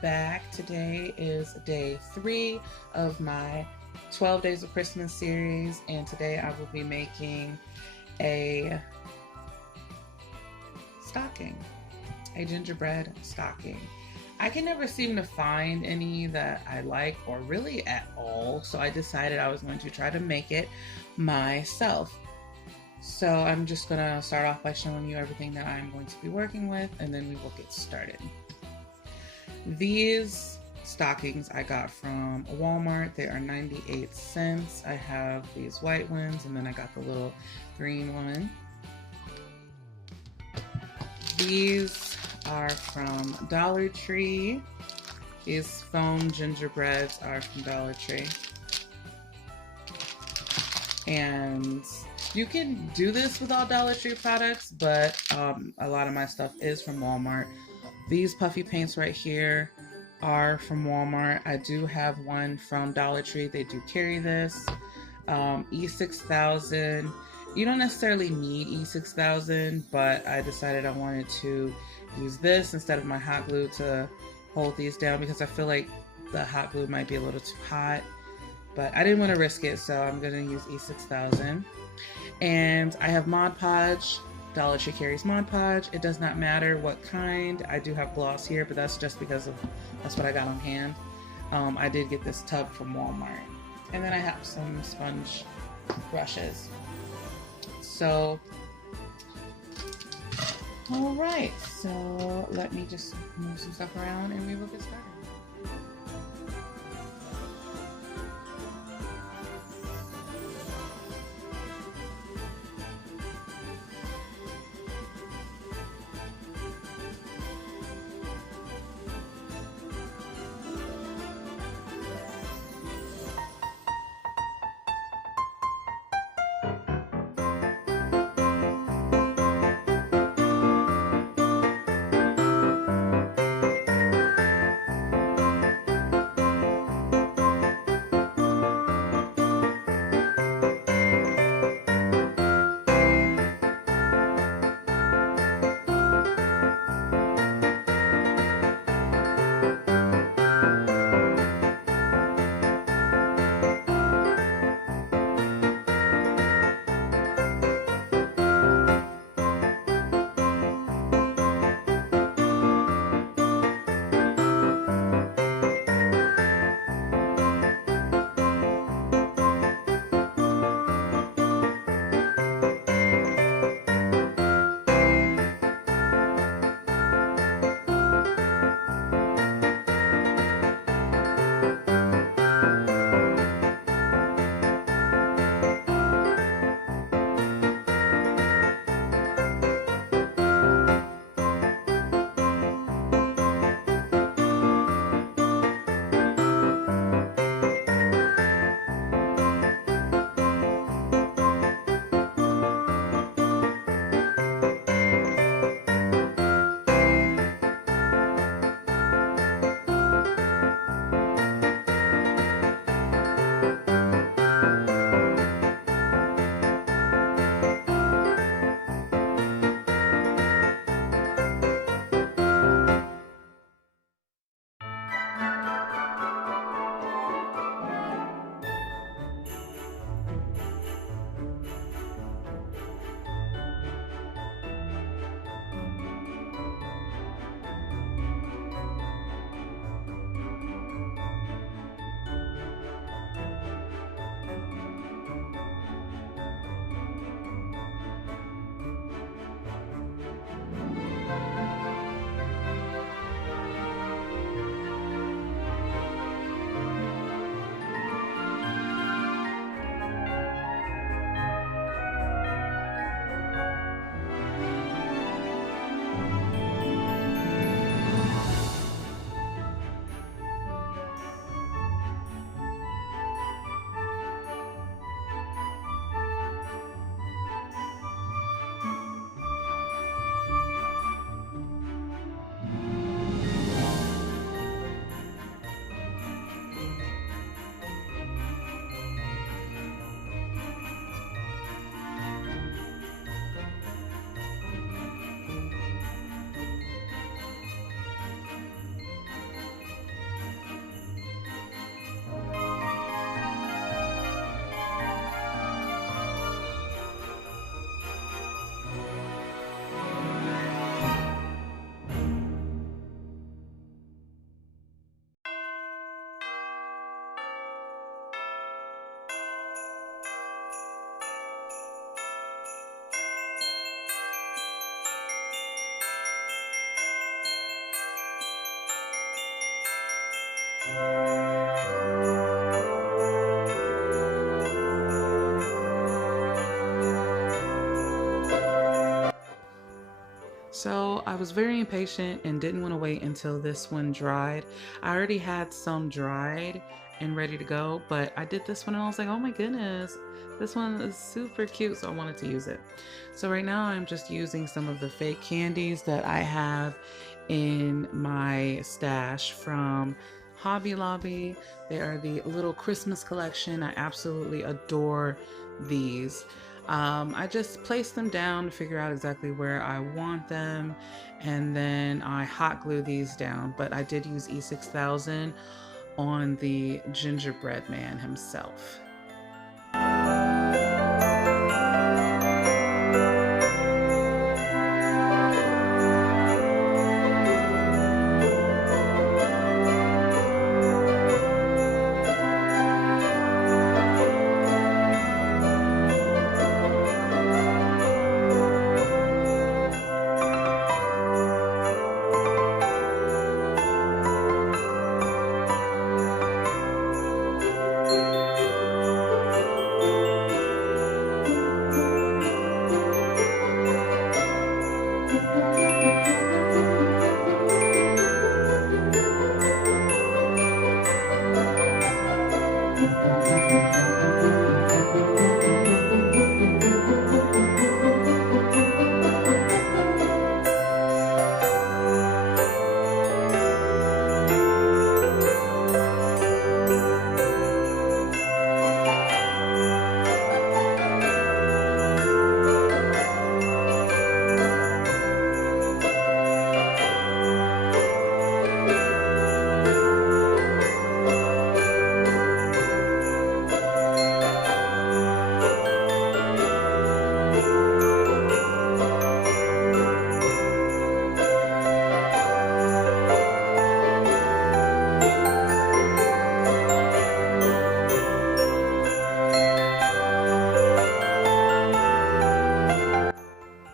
back. Today is day 3 of my 12 Days of Christmas series, and today I will be making a stocking, a gingerbread stocking. I can never seem to find any that I like or really at all, so I decided I was going to try to make it myself. So I'm just going to start off by showing you everything that I'm going to be working with, and then we will get started. These stockings I got from Walmart. They are 98 cents. I have these white ones, and then I got the little green one. These are from Dollar Tree. These foam gingerbreads are from Dollar Tree. And you can do this with all Dollar Tree products, but a lot of my stuff is from Walmart. These puffy paints right here are from Walmart. I do have one from Dollar Tree. They do carry this. E6000. You don't necessarily need E6000, but I decided I wanted to use this instead of my hot glue to hold these down because I feel like the hot glue might be a little too hot. But I didn't want to risk it, so I'm going to use E6000. And I have Mod Podge. Dollar Tree carries Mod Podge. It does not matter what kind. I do have gloss here, but that's just because that's what I got on hand. I did get this tub from Walmart. And then I have some sponge brushes. So, alright, so let me just move some stuff around and we will get started. So I was very impatient and didn't want to wait until this one dried. I already had some dried and ready to go, but I did this one and I was like, oh my goodness, this one is super cute. So I wanted to use it. So right now I'm just using some of the fake candies that I have in my stash from Hobby Lobby. They are the little Christmas collection. I absolutely adore these. I just place them down to figure out exactly where I want them, and then I hot glue these down. But I did use E6000 on the gingerbread man himself.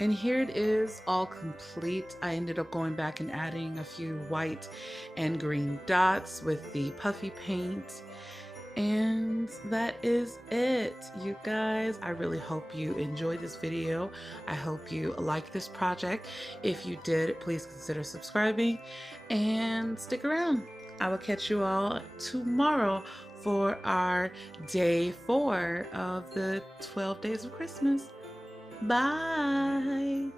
And here it is, all complete. I ended up going back and adding a few white and green dots with the puffy paint. And that is it, you guys. I really hope you enjoyed this video. I hope you like this project. If you did, please consider subscribing and stick around. I will catch you all tomorrow for our day 4 of the 12 days of Christmas. Bye.